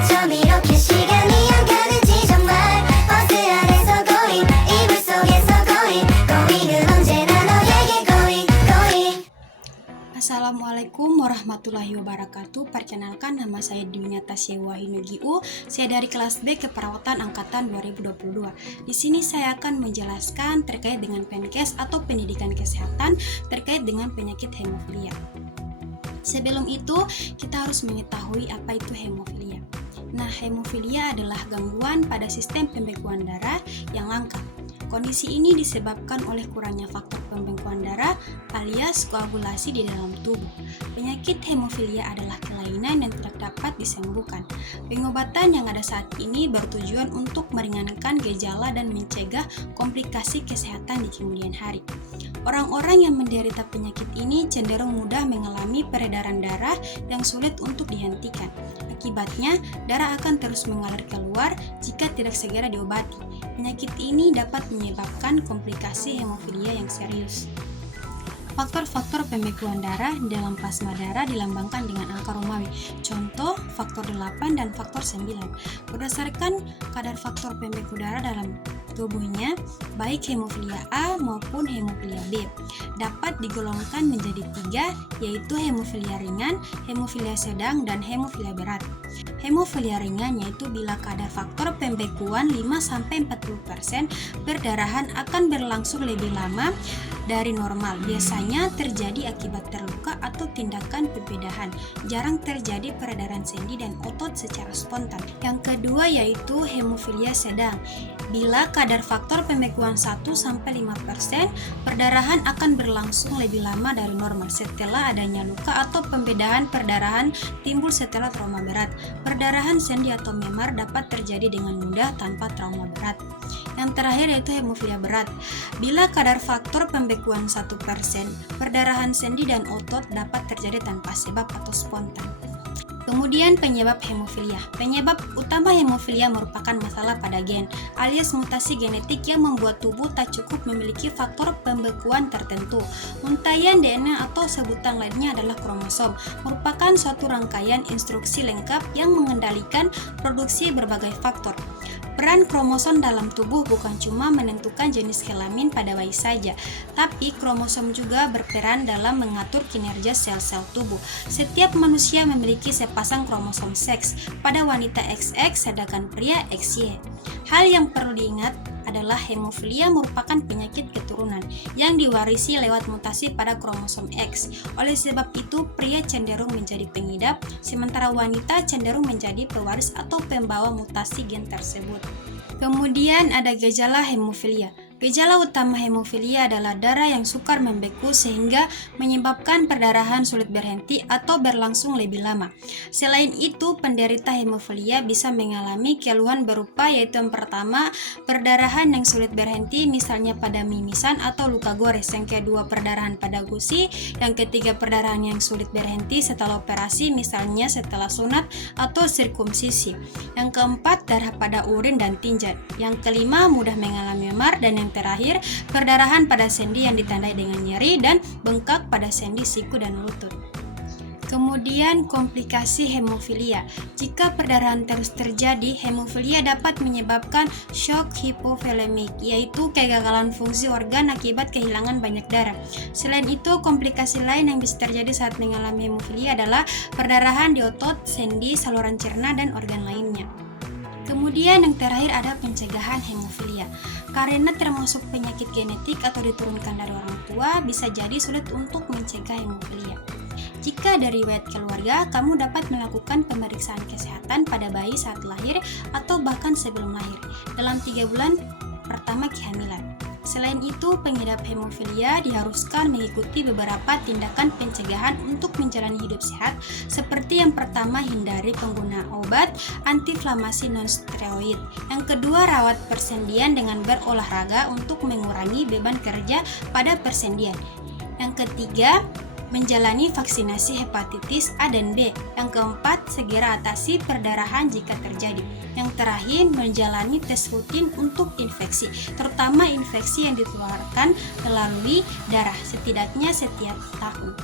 어쩜 이렇게 시간이 안 가는지 정말 버스 안에서 고잉 이불 속에서 고잉은 언제나 너에게 고잉. Assalamualaikum warahmatullahi wabarakatuh. Perkenalkan, nama saya Dwi Natasya Wahinugiu. Saya dari kelas B Keperawatan angkatan 2022. Di sini saya akan menjelaskan terkait dengan Penkes atau pendidikan kesehatan terkait dengan penyakit hemofilia. Sebelum itu, kita harus mengetahui apa itu hemofilia. Nah, hemofilia adalah gangguan pada sistem pembekuan darah yang langka. Kondisi ini disebabkan oleh kurangnya faktor pembekuan darah alias koagulasi di dalam tubuh. Penyakit hemofilia adalah kelainan yang tidak dapat disembuhkan. Pengobatan yang ada saat ini bertujuan untuk meringankan gejala dan mencegah komplikasi kesehatan di kemudian hari. Orang-orang yang menderita penyakit ini cenderung mudah mengalami peredaran darah yang sulit untuk dihentikan. Akibatnya, darah akan terus mengalir keluar jika tidak segera diobati. Penyakit ini dapat menyebabkan komplikasi hemofilia yang serius. Faktor-faktor pembekuan darah dalam plasma darah dilambangkan dengan angka Romawi. Contoh, faktor 8 dan faktor 9. Berdasarkan kadar faktor pembeku darah dalam tubuhnya, baik hemofilia A maupun hemofilia B dapat digolongkan menjadi 3, yaitu hemofilia ringan, hemofilia sedang, dan hemofilia berat. Hemofilia ringan yaitu bila kadar faktor pembekuan 5-40% perdarahan akan berlangsung lebih lama dari normal. Biasanya terjadi akibat terluka atau tindakan pembedahan. Jarang terjadi peredaran sendi dan otot secara spontan. Yang kedua yaitu hemofilia sedang. Bila kadar faktor pembekuan 1-5%, perdarahan akan berlangsung lebih lama dari normal setelah adanya luka atau pembedahan perdarahan timbul setelah trauma berat. Perdarahan sendi atau memar dapat terjadi dengan mudah tanpa trauma berat. Yang terakhir yaitu hemofilia berat. Bila kadar faktor pembekuan 1%, perdarahan sendi dan otot dapat terjadi tanpa sebab atau spontan. Kemudian penyebab hemofilia. Penyebab utama hemofilia merupakan masalah pada gen, alias mutasi genetik yang membuat tubuh tak cukup memiliki faktor pembekuan tertentu. Untaian DNA atau sebutan lainnya adalah kromosom, merupakan suatu rangkaian instruksi lengkap yang mengendalikan produksi berbagai faktor. Peran kromosom dalam tubuh bukan cuma menentukan jenis kelamin pada bayi saja, tapi kromosom juga berperan dalam mengatur kinerja sel-sel tubuh. Setiap manusia memiliki sepasang kromosom seks, pada wanita XX sedangkan pria XY. Hal yang perlu diingat adalah hemofilia merupakan penyakit keturunan yang diwarisi lewat mutasi pada kromosom X. Oleh sebab itu, pria cenderung menjadi pengidap, sementara wanita cenderung menjadi pewaris atau pembawa mutasi gen tersebut. Kemudian ada gejala hemofilia. Gejala utama hemofilia adalah darah yang sukar membeku sehingga menyebabkan perdarahan sulit berhenti atau berlangsung lebih lama. Selain itu, penderita hemofilia bisa mengalami keluhan berupa yaitu yang pertama, perdarahan yang sulit berhenti misalnya pada mimisan atau luka gores. Yang kedua, perdarahan pada gusi. Yang ketiga, perdarahan yang sulit berhenti setelah operasi misalnya setelah sunat atau sirkumsisi. Yang keempat, darah pada urin dan tinja. Yang kelima, mudah mengalami memar, dan yang terakhir, perdarahan pada sendi yang ditandai dengan nyeri dan bengkak pada sendi siku dan lutut. Kemudian komplikasi hemofilia. Jika perdarahan terus terjadi, hemofilia dapat menyebabkan shock hipovolemik, yaitu kegagalan fungsi organ akibat kehilangan banyak darah. Selain itu, komplikasi lain yang bisa terjadi saat mengalami hemofilia adalah perdarahan di otot, sendi, saluran cerna, dan organ lainnya. Kemudian yang terakhir ada pencegahan hemofilia. Karena termasuk penyakit genetik atau diturunkan dari orang tua, bisa jadi sulit untuk mencegah hemofilia. Jika dari riwayat keluarga, kamu dapat melakukan pemeriksaan kesehatan pada bayi saat lahir atau bahkan sebelum lahir, dalam 3 bulan pertama kehamilan. Selain itu, pengidap hemofilia diharuskan mengikuti beberapa tindakan pencegahan untuk menjalani hidup sehat, seperti yang pertama, hindari penggunaan obat antiinflamasi non-steroid. Yang kedua, rawat persendian dengan berolahraga untuk mengurangi beban kerja pada persendian. Yang ketiga, menjalani vaksinasi hepatitis A dan B. Yang keempat, segera atasi perdarahan jika terjadi. Yang terakhir, menjalani tes rutin untuk infeksi, terutama infeksi yang ditularkan melalui darah, setidaknya setiap tahun.